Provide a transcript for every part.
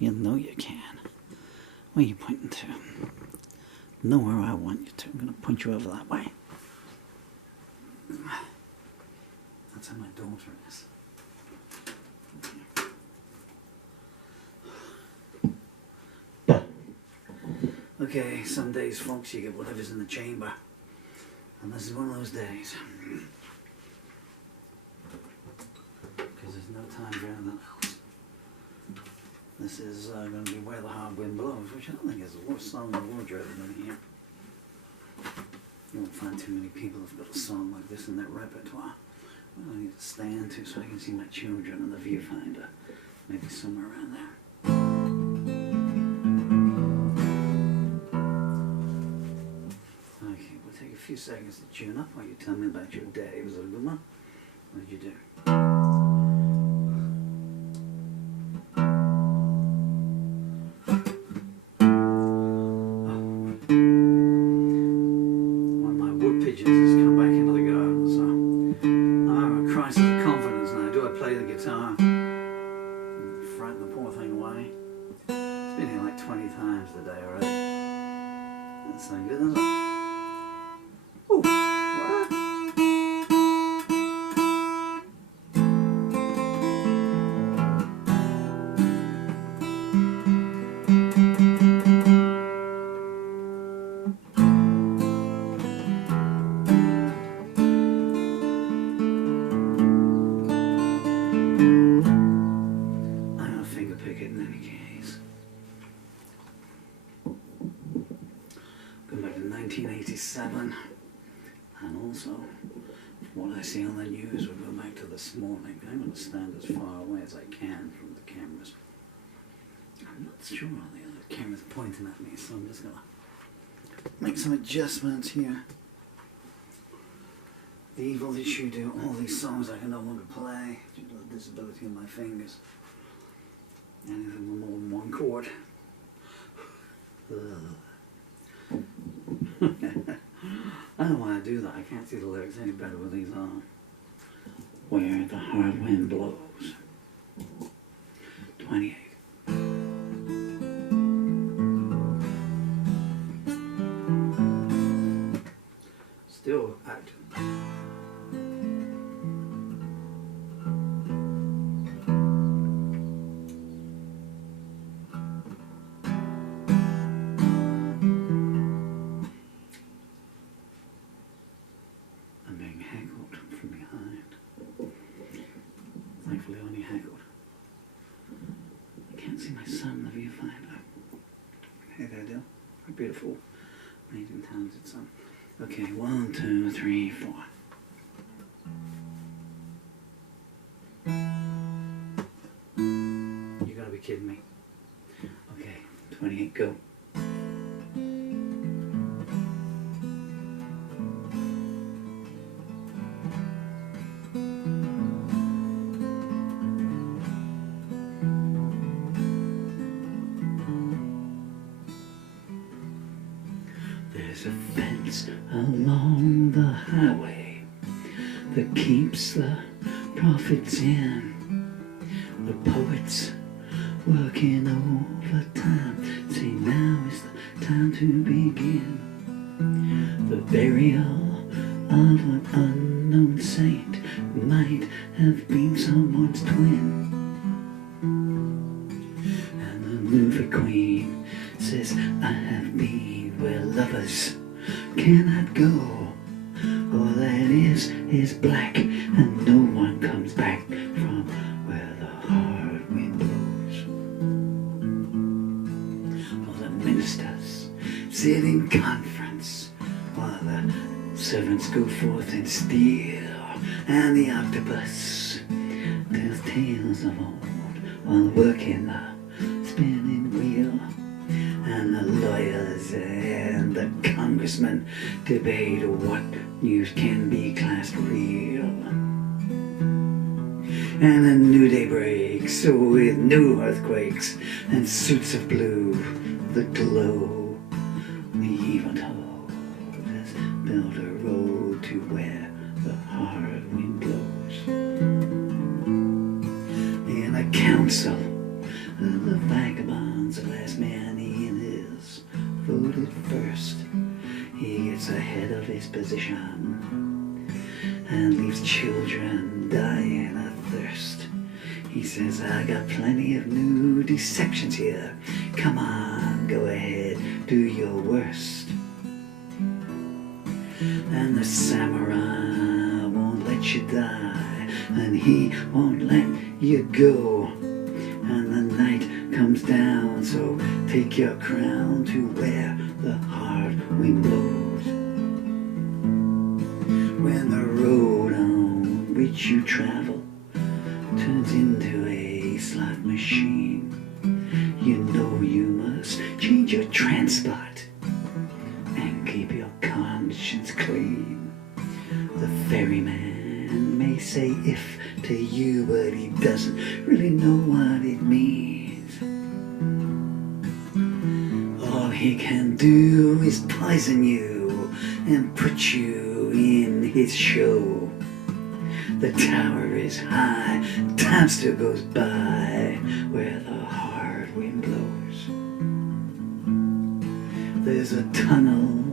You know you can. Where are you pointing to? Nowhere I want you to. I'm going to point you over that way. That's how my daughter is. Okay, some days, folks, you get whatever's in the chamber. And this is one of those days. Because there's no time for anything else. This is going to be Where the Hard Wind Blows, which I don't think is the worst song in the world rather than here. You won't find too many people who've got a song like this in their repertoire. Well, I need to stand to so I can see my children and the viewfinder. Maybe somewhere around there. Okay, we'll take a few seconds to tune up while you tell me about your day. Was it a good one? What did you do? And also, what I see on the news, we'll go back to this morning. I'm going to stand as far away as I can from the cameras. I'm not sure on the other camera's pointing at me, so I'm just going to make some adjustments here. The evil issue do all these songs I can no longer play due to the disability of my fingers. Anything with more than one chord. I don't know why I do that. I can't see the lyrics any better with these on. Where the Hard Wind Blows. 28. Still active. Thankfully only heckled. I can't see my son in the viewfinder. Hey there, Dill. A beautiful, amazing, talented son. Okay, 1, 2, 3, 4. You gotta be kidding me. Okay, 28, go. There's a fence along the highway that keeps the prophets in. The poets working overtime say now is the time to begin. The burial of an unknown saint who might have been someone's twin. And the movie queen says, I have been where lovers cannot go. All that is black, and no one comes back from where the hard wind blows. All the ministers sit in conference, while the servants go forth and steal, and the octopus tells tales of old while working the spinning wheel. And the lawyers and the congressmen debate what news can be classed real. And a new day breaks with new earthquakes and suits of blue that glow. The evil told has built a road to where the hard wind blows. In a council The vagabond's the last man he is voted first. He gets ahead of his position and leaves children dying of thirst. He says, I got plenty of new deceptions here. Come on, go ahead, do your worst. And the samurai won't let you die, and he won't let you go. And the night comes down, so take your crown to where the hard wind blows. When the road on which you travel turns into a slot machine, you know you must change your transport and keep your conscience clean. The ferryman may say if to you, but he doesn't really know what it means. All he can do is poison you and put you in his show. The tower is high, time still goes by where the hard wind blows. There's a tunnel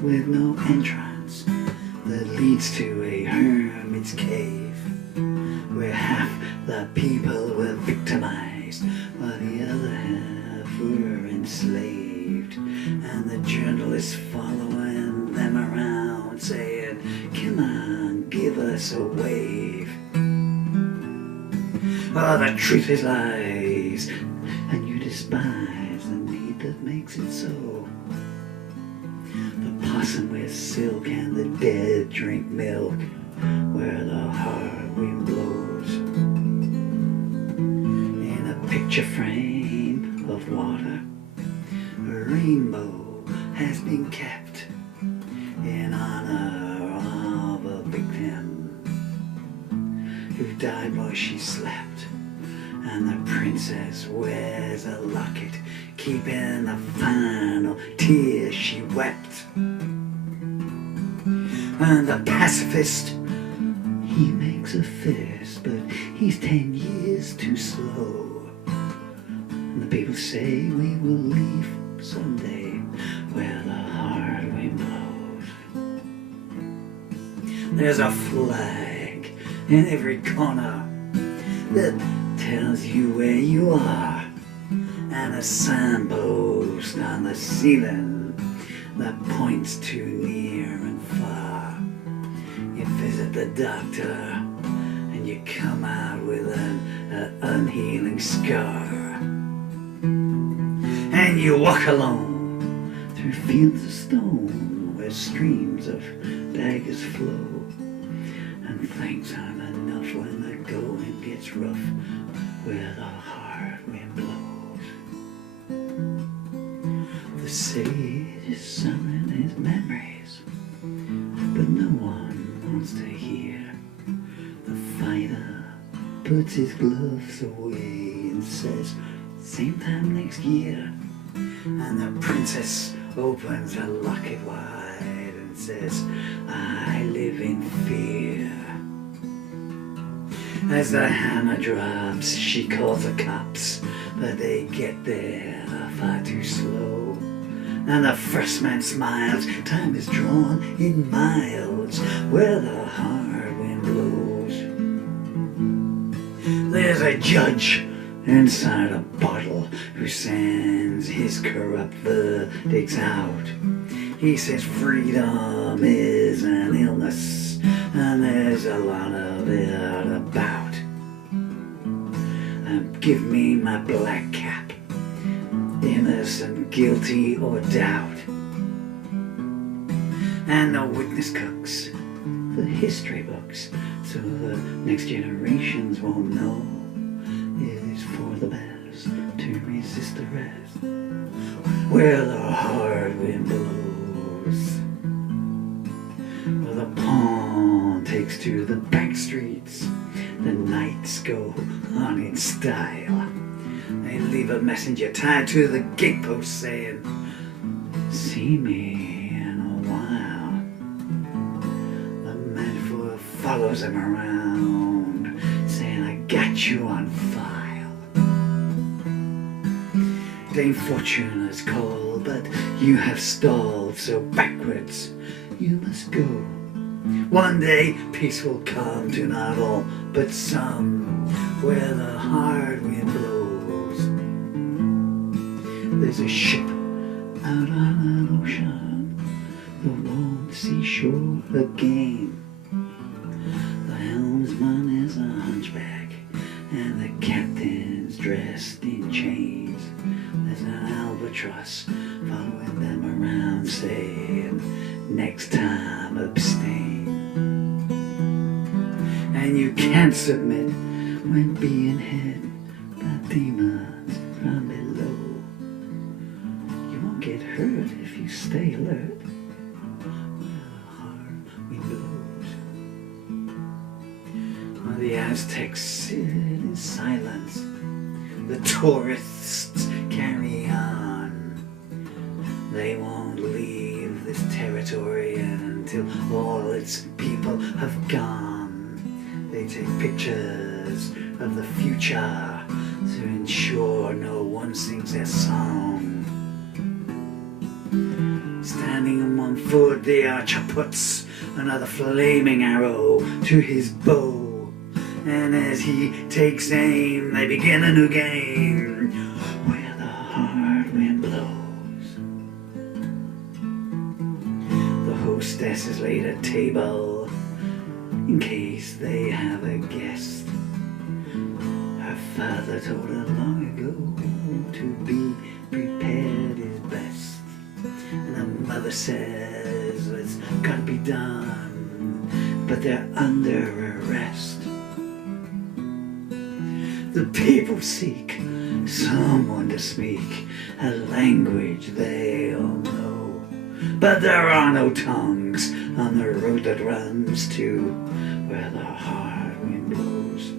with no entrance that leads to a hermit's cave, where half the people were victimized while the other half were enslaved. And the journalists following them around saying, come on, give us a wave. Oh, the truth is lies, and you despise the need that makes it so. The possum wears silk and the dead drink milk where the hard wind blows. In a picture frame of water, a rainbow has been kept in honor of a victim who died while she slept. And the princess wears a locket, keeping the final tears she wept. And the pacifist, he makes a fist, but he's 10 years too slow. And the people say we will leave someday where the hard wind blows. There's a flag in every corner that tells you where you are, and a signpost on the ceiling that points to near and far. You visit the doctor and you come out with an unhealing scar. And you walk alone through fields of stone where streams of daggers flow. And things aren't enough when the going gets rough where the hard wind blows. The sage is selling his memories, but no one wants to hear. The fighter puts his gloves away and says, same time next year. And the princess opens her locket wide and says, I live in fear. As the hammer drops, she calls the cops, but they get there far too slow. And the first man smiles, time is drawn in miles where the hard wind blows. There's a judge inside a bottle who sends his corrupt verdicts out. He says freedom is an illness, and there's a lot of it about. Give me my black cap, innocent, guilty, or doubt. And the witness cooks the history books, so the next generations won't know it is for the best to resist arrest where the hard wind blows. Well, the pawn takes to the back streets, the nights go on in style. They leave a messenger tied to the gatepost saying, see me in a while. The metaphor follows him around saying, I got you on file. Dame Fortune has called, but you have stalled, so backwards you must go. One day peace will come to not all, but some, where the hard wind blows. There's a ship out on an ocean, the warm seashore again. The helmsman is a hunchback, and the captain's dressed in chains. There's an albatross following them around, saying, next time abstain. And you can't submit when being hit by demons from below. You won't get hurt if you stay alert where the hard wind blows. While the Aztecs sit in silence, the tourists carry on. They won't leave this territory until all its people have gone. They take pictures of the future to ensure no one sings their song. Standing on one foot, the archer puts another flaming arrow to his bow. And as he takes aim, they begin a new game where the hard wind blows. The hostess has laid a table in case they have a guest. Her father told her long ago to be prepared is best. And the mother says it's gotta be done, but they're under arrest. The people seek someone to speak a language they all know, but there are no tongues on the road that runs to where the hard wind blows.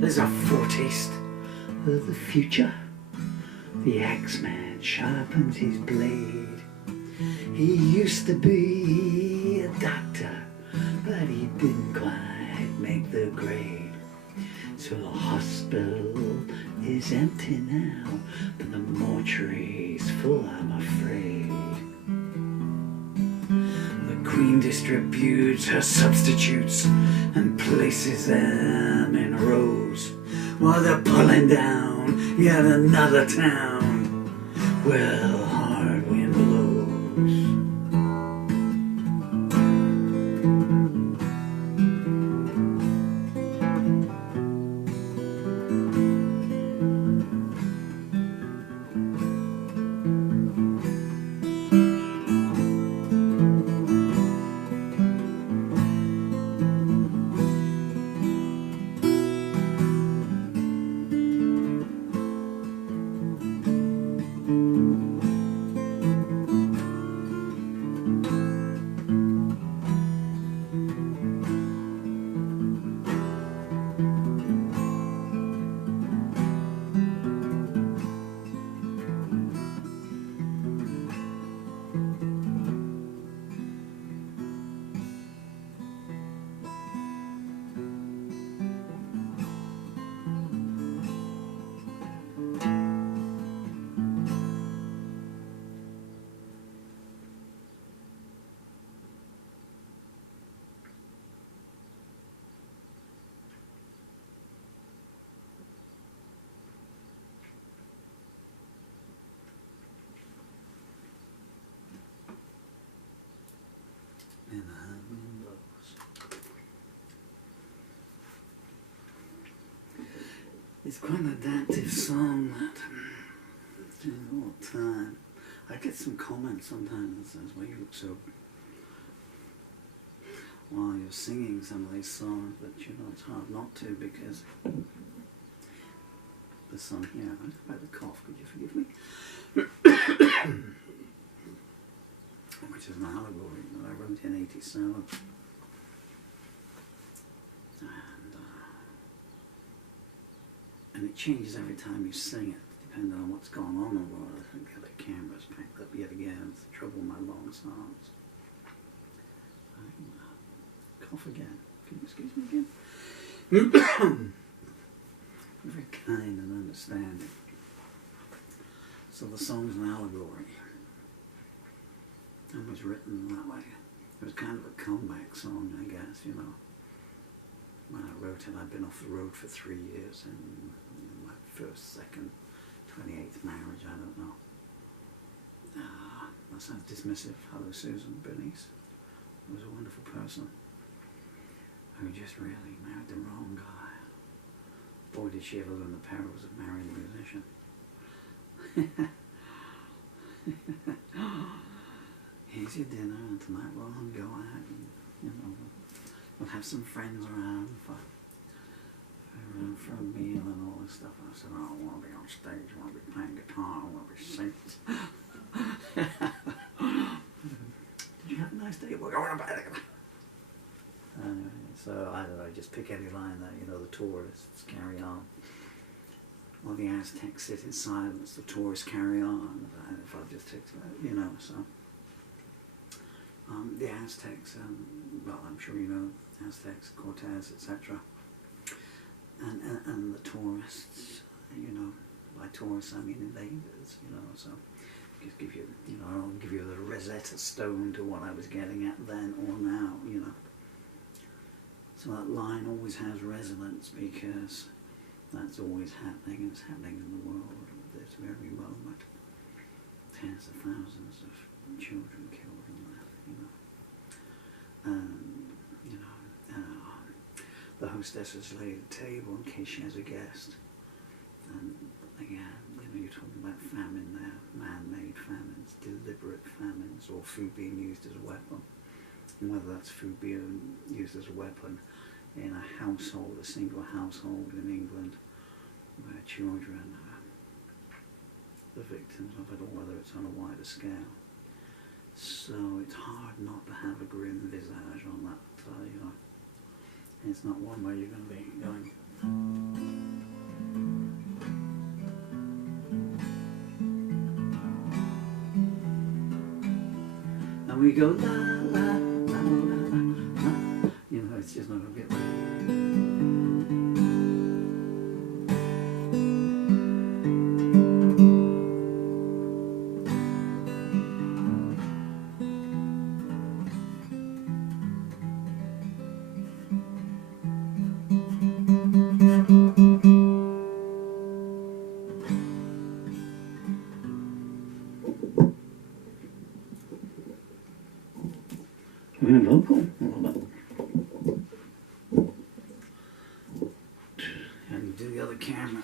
There's a foretaste of the future. The axeman sharpens his blade. He used to be a doctor, but he didn't quite make the grade. So the hospital is empty now, but the mortuary's full, I'm afraid. The Queen distributes her substitutes and places them in rows while they're pulling down yet another town where the hard wind blows. And the hard wind blows. It's quite an adaptive song that I do all the time. I get some comments sometimes that says, "Well, you look so while you're singing some of these songs, but you know it's hard not to because the song here, I just about to cough, could you forgive me? Which is an allegory that I wrote in '87. And it changes every time you sing it, depending on what's going on in the world. I think the other camera's packed up yet again. It's the trouble with my long songs. Cough again. Can you excuse me again? Very kind and understanding. So the song's an allegory. It was written that way. It was kind of a comeback song, I guess, you know. When I wrote it, I'd been off the road for 3 years in my first, second, 28th marriage, I don't know. That sounds dismissive. Hello, Susan Bernice. Who was a wonderful person who just really married the wrong guy. Boy, did she ever learn the perils of marrying a musician. Here's your dinner, and tonight we'll go out and, you know, we'll have some friends around for a meal and all this stuff. And I said, oh, I want to be on stage, I want to be playing guitar, I want to be singing. Did you have a nice day? We're going to bed. So, I don't know, just pick any line that, you know, the tourists carry on. While the Aztecs sit in silence, the tourists carry on. And if I just take that, you know, so. The Aztecs, well, I'm sure you know, Aztecs, Cortez, etc. And the tourists, you know, by tourists I mean invaders, you know, so just give you, you know, I'll give you the Rosetta Stone to what I was getting at then or now, you know. So that line always has resonance because that's always happening, and it's happening in the world at this very moment. Tens of thousands of children killed in that, you know. You know, the hostesses lay the table in case she has a guest. And again, you know, you're talking about famine there, man-made famines, deliberate famines, or food being used as a weapon. And whether that's food being used as a weapon in a household, a single household in England, where children are the victims of it, or whether it's on a wider scale. So it's hard not to have a grim visage on that, you know. It's not one where you're going to be going. And we go la la la la la la. You know, it's just not going to get there. We're vocal a little bit. And do the other camera.